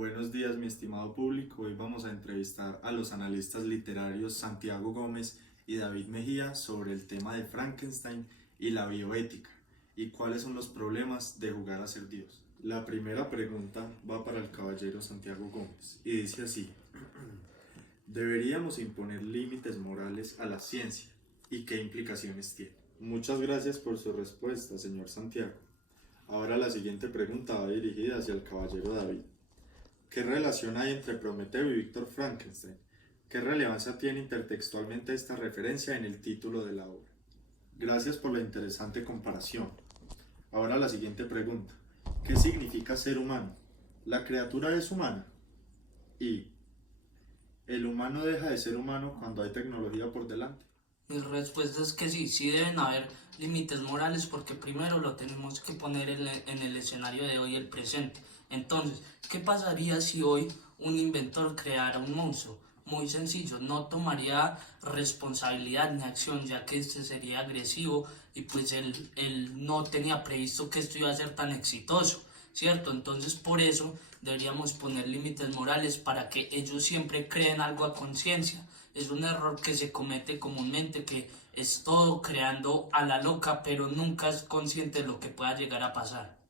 Buenos días, mi estimado público. Hoy vamos a entrevistar a los analistas literarios Santiago Gómez y David Mejía sobre el tema de Frankenstein y la bioética y cuáles son los problemas de jugar a ser Dios. La primera pregunta va para el caballero Santiago Gómez y dice así: ¿deberíamos imponer límites morales a la ciencia y qué implicaciones tiene? Muchas gracias por su respuesta, señor Santiago. Ahora la siguiente pregunta va dirigida hacia el caballero David. ¿Qué relación hay entre Prometeo y Víctor Frankenstein? ¿Qué relevancia tiene intertextualmente esta referencia en el título de la obra? Gracias por la interesante comparación. Ahora la siguiente pregunta. ¿Qué significa ser humano? ¿La criatura es humana? ¿Y el humano deja de ser humano cuando hay tecnología por delante? Mi respuesta es que sí, sí deben haber límites morales porque primero lo tenemos que poner en el escenario de hoy, el presente. Entonces, ¿qué pasaría si hoy un inventor creara un monstruo? Muy sencillo, no tomaría responsabilidad ni acción, ya que este sería agresivo y pues él no tenía previsto que esto iba a ser tan exitoso, ¿cierto? Entonces, por eso deberíamos poner límites morales para que ellos siempre creen algo a conciencia. Es un error que se comete comúnmente, que es todo creando a la loca, pero nunca es consciente de lo que pueda llegar a pasar.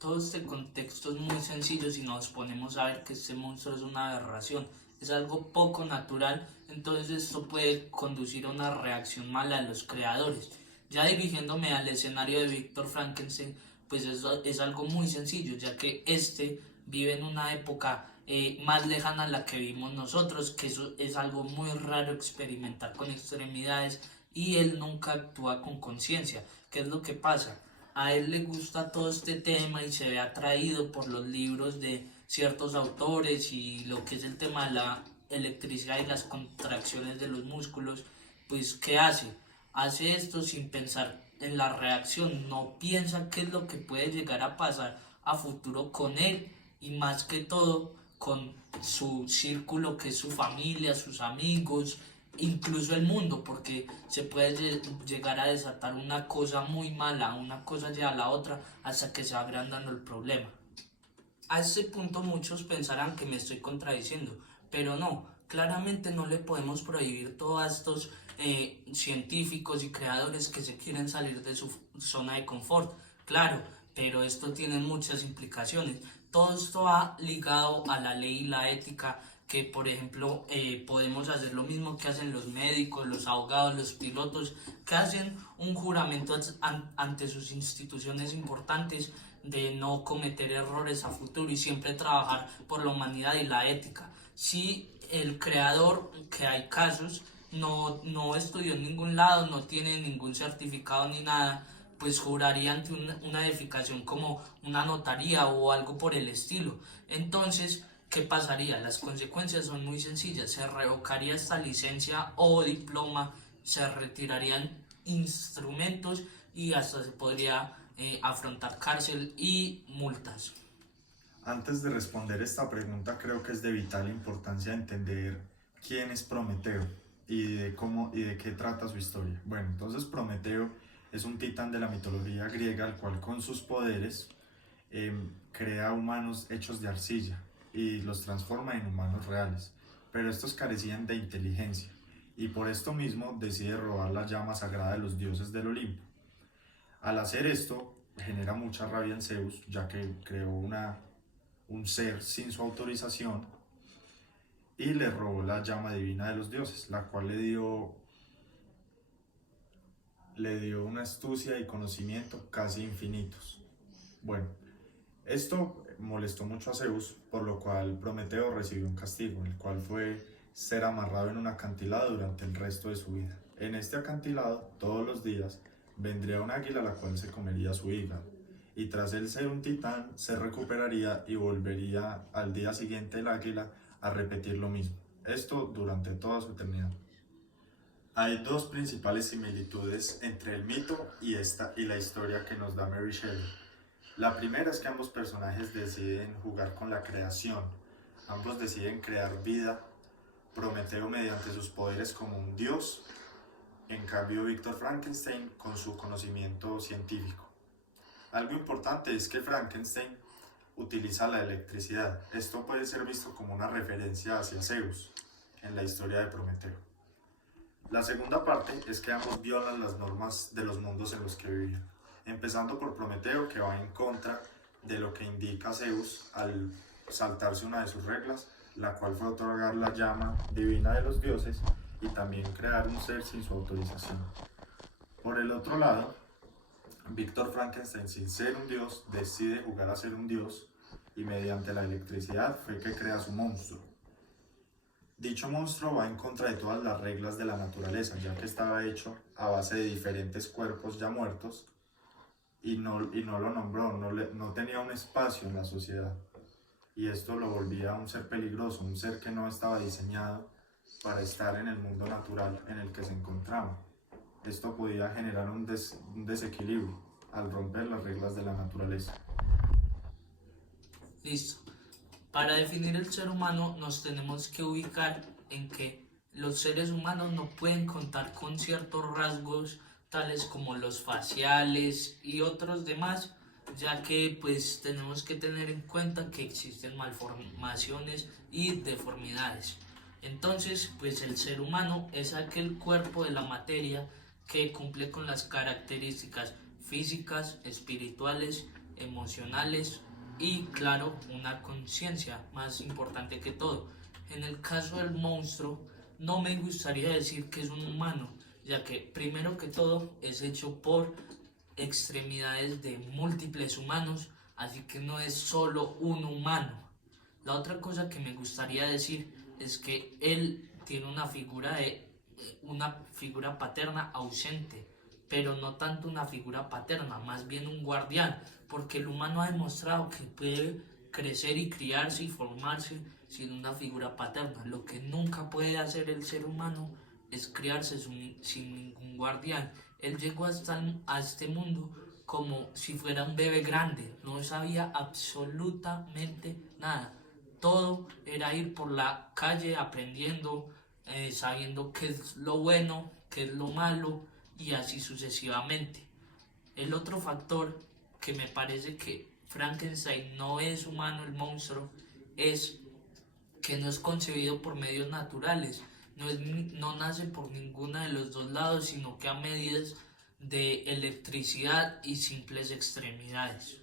Todo este contexto es muy sencillo si nos ponemos a ver que este monstruo es una aberración, es algo poco natural, entonces esto puede conducir a una reacción mala de los creadores. Ya dirigiéndome al escenario de Víctor Frankenstein, pues eso es algo muy sencillo, ya que este vive en una época más lejana a la que vimos nosotros, que eso es algo muy raro experimentar con extremidades y él nunca actúa con conciencia. ¿Qué es lo que pasa? A él le gusta todo este tema y se ve atraído por los libros de ciertos autores y lo que es el tema de la electricidad y las contracciones de los músculos. Pues ¿qué hace? Hace esto sin pensar en la reacción, no piensa qué es lo que puede llegar a pasar a futuro con él y más que todo con su círculo, que es su familia, sus amigos, incluso el mundo, porque se puede llegar a desatar una cosa muy mala, una cosa lleva a la otra hasta que se va agrandando el problema. A este punto muchos pensarán que me estoy contradiciendo, pero no, claramente no le podemos prohibir todo a estos científicos y creadores que se quieren salir de su zona de confort. Claro, pero esto tiene muchas implicaciones. Todo esto va ligado a la ley y la ética, que por ejemplo podemos hacer lo mismo que hacen los médicos, los abogados, los pilotos, que hacen un juramento ante sus instituciones importantes de no cometer errores a futuro y siempre trabajar por la humanidad y la ética. Si el creador, que hay casos, no estudió en ningún lado, no tiene ningún certificado ni nada, pues juraría ante una edificación como una notaría o algo por el estilo. Entonces, ¿qué pasaría? Las consecuencias son muy sencillas. Se revocaría esta licencia o diploma, se retirarían instrumentos y hasta se podría afrontar cárcel y multas. Antes de responder esta pregunta, creo que es de vital importancia entender quién es Prometeo y de cómo y de qué trata su historia. Bueno, entonces Prometeo es un titán de la mitología griega, el cual con sus poderes crea humanos hechos de arcilla y los transforma en humanos reales, pero estos carecían de inteligencia y por esto mismo decide robar la llama sagrada de los dioses del Olimpo. Al hacer esto, genera mucha rabia en Zeus, ya que creó un ser sin su autorización y le robó la llama divina de los dioses, la cual le dio una astucia y conocimiento casi infinitos. Bueno, esto molestó mucho a Zeus, por lo cual Prometeo recibió un castigo, el cual fue ser amarrado en un acantilado durante el resto de su vida. En este acantilado, todos los días, vendría un águila la cual se comería su hígado, y tras él ser un titán, se recuperaría y volvería al día siguiente el águila a repetir lo mismo. Esto durante toda su eternidad. Hay dos principales similitudes entre el mito y la historia que nos da Mary Shelley. La primera es que ambos personajes deciden jugar con la creación, ambos deciden crear vida, Prometeo mediante sus poderes como un dios, en cambio Víctor Frankenstein con su conocimiento científico. Algo importante es que Frankenstein utiliza la electricidad. Esto puede ser visto como una referencia hacia Zeus en la historia de Prometeo. La segunda parte es que ambos violan las normas de los mundos en los que vivían, empezando por Prometeo, que va en contra de lo que indica Zeus al saltarse una de sus reglas, la cual fue otorgar la llama divina de los dioses y también crear un ser sin su autorización. Por el otro lado, Víctor Frankenstein, sin ser un dios, decide jugar a ser un dios y mediante la electricidad fue que crea su monstruo. Dicho monstruo va en contra de todas las reglas de la naturaleza, ya que estaba hecho a base de diferentes cuerpos ya muertos y no lo nombró, no tenía un espacio en la sociedad. Y esto lo volvía un ser peligroso, un ser que no estaba diseñado para estar en el mundo natural en el que se encontraba. Esto podía generar un desequilibrio al romper las reglas de la naturaleza. Listo. Para definir el ser humano nos tenemos que ubicar en que los seres humanos no pueden contar con ciertos rasgos tales como los faciales y otros demás, ya que pues tenemos que tener en cuenta que existen malformaciones y deformidades. Entonces, pues el ser humano es aquel cuerpo de la materia que cumple con las características físicas, espirituales, emocionales y, claro, una conciencia más importante que todo. En el caso del monstruo, no me gustaría decir que es un humano, ya que primero que todo es hecho por extremidades de múltiples humanos, así que no es solo un humano. La otra cosa que me gustaría decir es que él tiene una figura paterna ausente, pero no tanto una figura paterna, más bien un guardián, porque el humano ha demostrado que puede crecer y criarse y formarse sin una figura paterna. Lo que nunca puede hacer el ser humano es criarse sin ningún guardián. Él llegó a este mundo como si fuera un bebé grande, no sabía absolutamente nada. Todo era ir por la calle aprendiendo, sabiendo qué es lo bueno, qué es lo malo y así sucesivamente. El otro factor que me parece que Frankenstein no es humano, el monstruo, es que no es concebido por medios naturales, no nace por ninguno de los dos lados, sino que a medidas de electricidad y simples extremidades.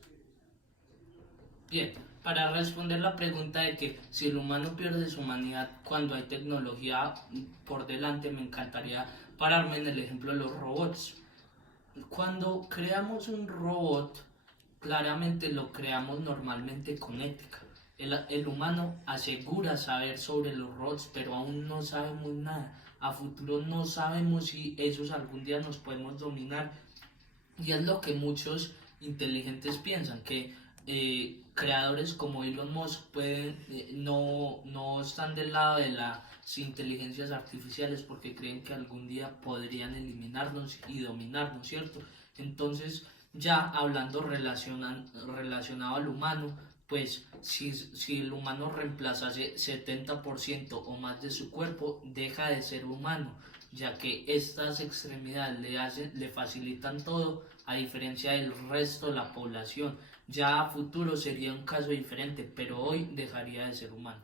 Bien, para responder la pregunta de que si el humano pierde su humanidad cuando hay tecnología por delante, me encantaría pararme en el ejemplo de los robots. Cuando creamos un robot, claramente lo creamos normalmente con ética. El humano asegura saber sobre los robots, pero aún no sabemos nada. A futuro no sabemos si esos algún día nos podemos dominar. Y es lo que muchos inteligentes piensan, que creadores como Elon Musk no están del lado de las inteligencias artificiales porque creen que algún día podrían eliminarnos y dominarnos, ¿cierto? Entonces, ya hablando relacionado al humano, pues si el humano reemplazase 70% o más de su cuerpo, deja de ser humano, ya que estas extremidades le facilitan todo, a diferencia del resto de la población. Ya a futuro sería un caso diferente, pero hoy dejaría de ser humano.